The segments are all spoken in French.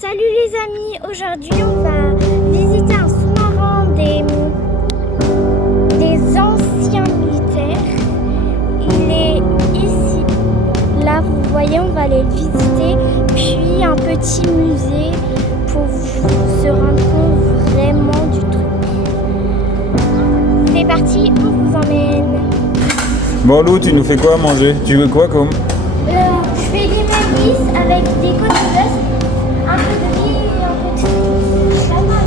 Salut les amis, aujourd'hui on va visiter un sous-marin des anciens militaires. Il est ici. Là vous voyez, on va aller le visiter, puis un petit musée pour se rendre compte vraiment du truc. C'est parti, on vous emmène. Bon Lou, tu nous fais quoi à manger? Tu veux quoi comme? Je fais des maïs avec des côtes d'os, un peu de riz et un peu de frites. Pas mal.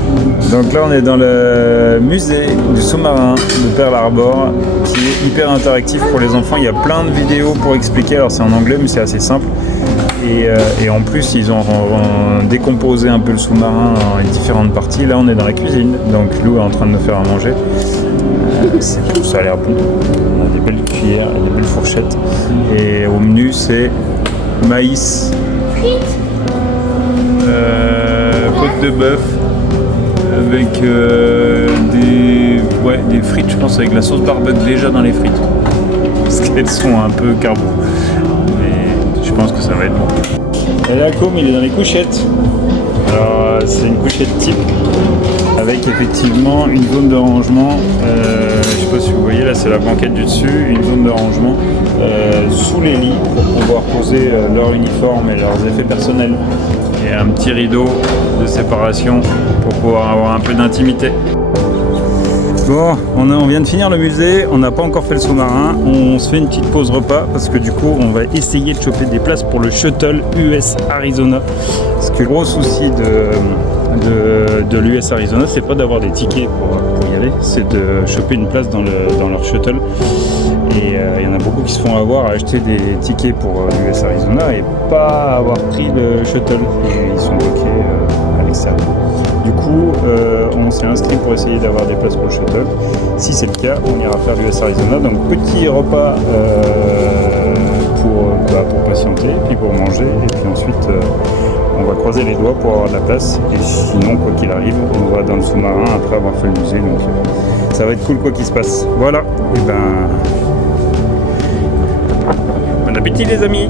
Donc là on est dans le musée du sous-marin de Pearl Harbor qui est hyper interactif pour les enfants. Il y a plein de vidéos pour expliquer, alors c'est en anglais mais c'est assez simple. Et en plus ils ont décomposé un peu le sous-marin en différentes parties. Là on est dans la cuisine, donc Lou est en train de nous faire à manger. Ça a l'air bon. On a des belles cuillères et des belles fourchettes. Et au menu c'est maïs, Frites. côte de bœuf avec des frites, je pense, avec la sauce barbecue déjà dans les frites. Parce qu'elles sont un peu carbo. Mais je pense que ça va être bon. Et là, comme il est dans les couchettes. Alors, c'est une couchette type avec effectivement une zone de rangement. Je sais pas si vous voyez, là c'est la banquette du dessus, une zone de rangement sous les lits pour pouvoir poser leur uniforme et leurs effets personnels. Et un petit rideau de séparation pour pouvoir avoir un peu d'intimité. Bon, on vient de finir le musée, on n'a pas encore fait le sous-marin, on se fait une petite pause repas parce que du coup on va essayer de choper des places pour le shuttle US Arizona. Parce que le gros souci de l'US Arizona, c'est pas d'avoir des tickets pour y aller, c'est de choper une place dans leur shuttle. Et il y en a beaucoup qui se font avoir à acheter des tickets pour l'US Arizona et pas avoir pris le shuttle. Et ils sont bloqués à l'extérieur. Du coup, on s'est inscrit pour essayer d'avoir des places pour le shuttle. Si c'est le cas, on ira faire l'US Arizona. Donc petit repas pour patienter, puis pour manger. Et puis ensuite, on va croiser les doigts pour avoir de la place. Et sinon, quoi qu'il arrive, on va dans le sous-marin après avoir fait le musée. Donc ça va être cool quoi qu'il se passe. Voilà. Et bon appétit les amis.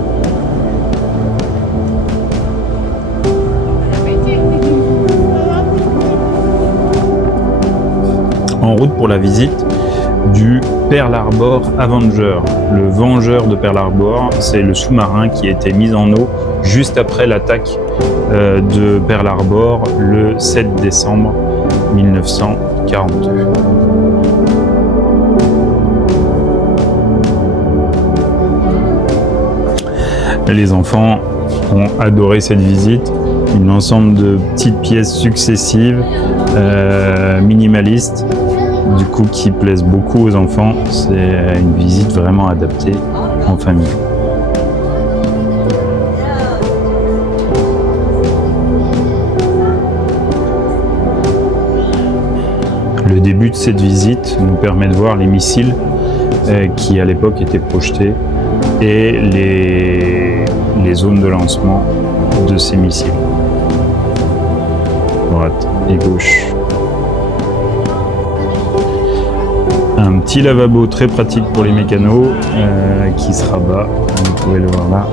En route pour la visite du Pearl Harbor Avenger. Le Vengeur de Pearl Harbor, c'est le sous-marin qui a été mis en eau juste après l'attaque de Pearl Harbor le 7 décembre 1942. Les enfants ont adoré cette visite. Un ensemble de petites pièces successives, minimalistes, du coup qui plaisent beaucoup aux enfants. C'est une visite vraiment adaptée en famille. Le début de cette visite nous permet de voir les missiles qui à l'époque étaient projetés et les zones de lancement de ces missiles. Droite et gauche. Un petit lavabo très pratique pour les mécanos qui se rabat, vous pouvez le voir là.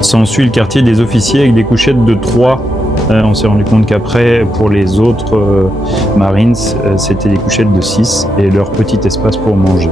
S'ensuit le quartier des officiers avec des couchettes de 3. On s'est rendu compte qu'après, pour les autres Marines, c'était des couchettes de 6 et leur petit espace pour manger.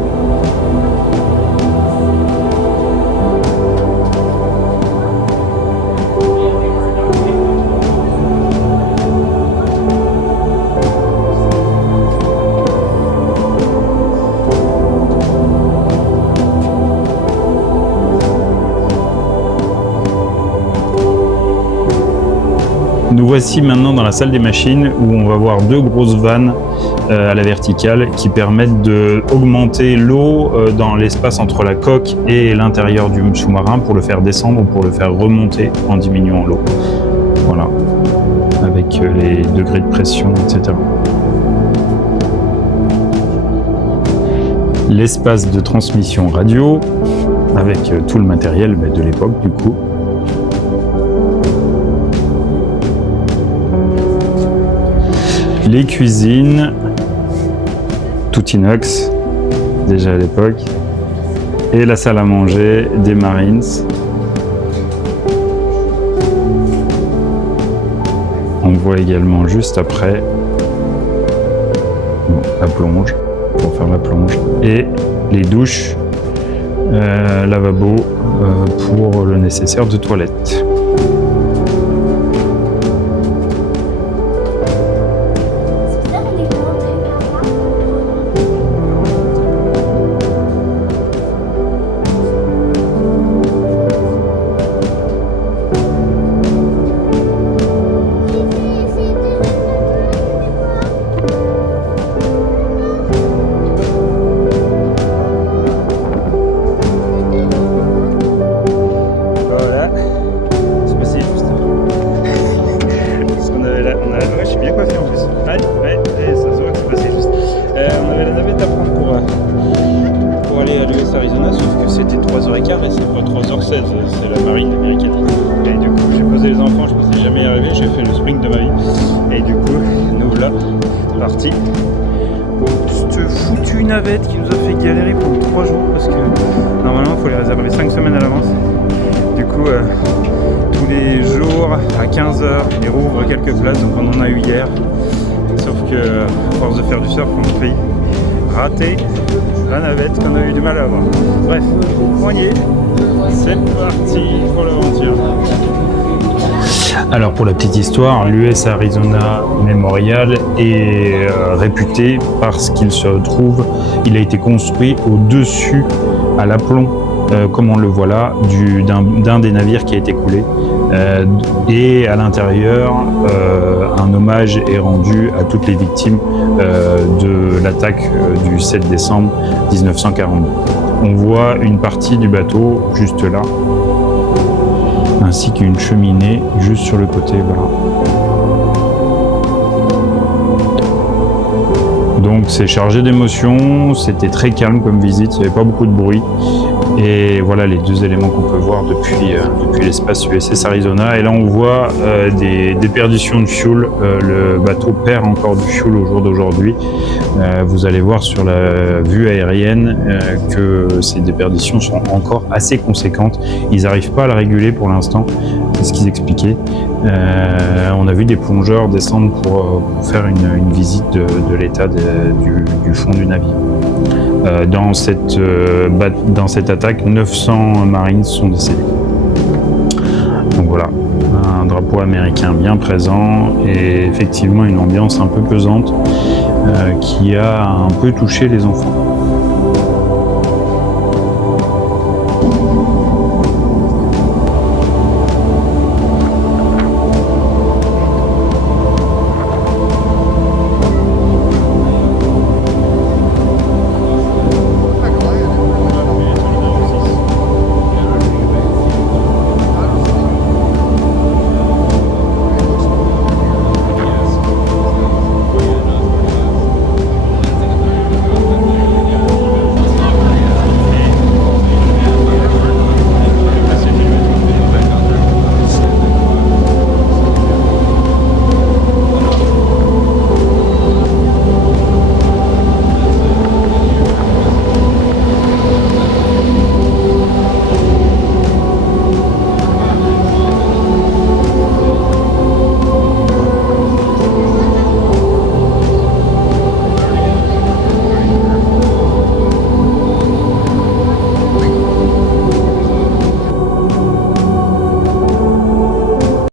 Nous voici maintenant dans la salle des machines où on va voir deux grosses vannes à la verticale qui permettent d'augmenter l'eau dans l'espace entre la coque et l'intérieur du sous-marin pour le faire descendre ou pour le faire remonter en diminuant l'eau. Voilà, avec les degrés de pression, etc. L'espace de transmission radio avec tout le matériel de l'époque du coup. Les cuisines, tout inox, déjà à l'époque. et la salle à manger des Marines. On voit également juste après la plonge, pour faire la plonge, et les douches, lavabo pour le nécessaire de toilette. Arizona, sauf que c'était 3h15 et c'est pas 3h16, c'est la marine américaine. Et du coup, j'ai posé les enfants, je pensais jamais y arriver, j'ai fait le sprint de ma vie. Et du coup, nous voilà, partis pour cette foutue navette qui nous a fait galérer pendant 3 jours parce que normalement, il faut les réserver 5 semaines à l'avance. Du coup, tous les jours à 15h, ils rouvrent quelques places, donc on en a eu hier. Sauf que, à force de faire du surf dans notre pays, raté la navette qu'on a eu du mal à avoir. Bref, on y est. C'est parti pour l'aventure. Alors pour la petite histoire, l'US Arizona Memorial est réputé parce qu'il se trouve, il a été construit au-dessus, à l'aplomb, comme on le voit là, d'un des navires qui a été coulé. Et à l'intérieur, un hommage est rendu à toutes les victimes de l'attaque du 7 décembre 1942. On voit une partie du bateau juste là, ainsi qu'une cheminée juste sur le côté. Voilà. Donc c'est chargé d'émotions, c'était très calme comme visite, il n'y avait pas beaucoup de bruit. Et voilà les deux éléments qu'on peut voir depuis l'espace USS Arizona. Et là on voit des déperditions de fuel. Le bateau perd encore du fuel au jour d'aujourd'hui. Vous allez voir sur la vue aérienne que ces déperditions sont encore assez conséquentes. Ils n'arrivent pas à la réguler pour l'instant, c'est ce qu'ils expliquaient. On a vu des plongeurs descendre pour faire une visite de l'état du fond du navire. Dans cette attaque, 900 Marines sont décédés. Donc voilà, un drapeau américain bien présent et effectivement une ambiance un peu pesante qui a un peu touché les enfants.